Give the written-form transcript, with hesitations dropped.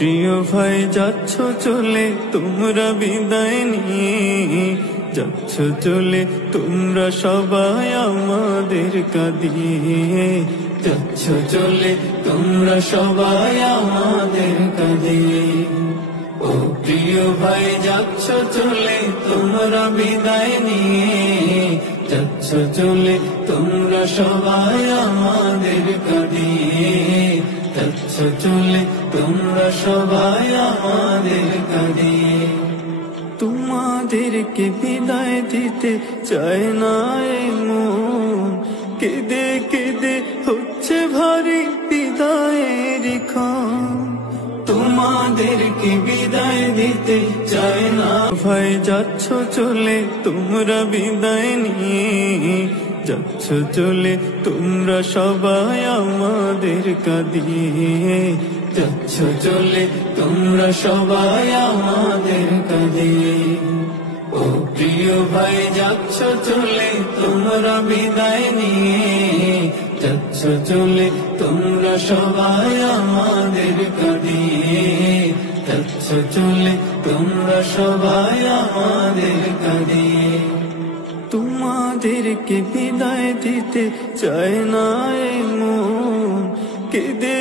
প্রিয় ভাই যাচ্ছ চলে তোমরা বিদায় নিয়ে, যাচ্ছ চলে তোমরা সবাই আমাদের কাঁদিয়ে, যাচ্ছ চলে তোমরা সবাই আমাদের কাঁদিয়ে। ও প্রিয় ভাই যাচ্ছ চলে তোমরা বিদায় নিয়ে, যাচ্ছ চলে তোমরা সবাই আমাদের কাঁদিয়ে, যাচ্ছ চলে তোমরা সবাই আমাদের কাঁদিয়ে। তোমাদেরকে বিদায় দিতে চায় না এ মন, কেঁদে কেঁদে হচ্ছে ভারী বিদায়ের ক্ষণ। তোমাদেরকে বিদায় দিতে চায় না ভাই যাচ্ছ চলে তোমরা বিদায় নিয়ে, যাচ্ছ চলে তোমরা সবাই আমাদের কাঁদিয়ে, যাচ্ছ চলে তোমরা সবাই আমাদের কাঁদিয়ে। ও প্রিয় ভাই যাচ্ছ চলে তোমরা বিদায় নিয়ে, যাচ্ছ চলে তোমরা সবাই আমাদের কাঁদিয়ে, যাচ্ছ চলে তোমরা সবাই আমাদের কাঁদিয়ে। তোমাদেরকে বিদায় দিতে চায় না এ মন, কেঁদে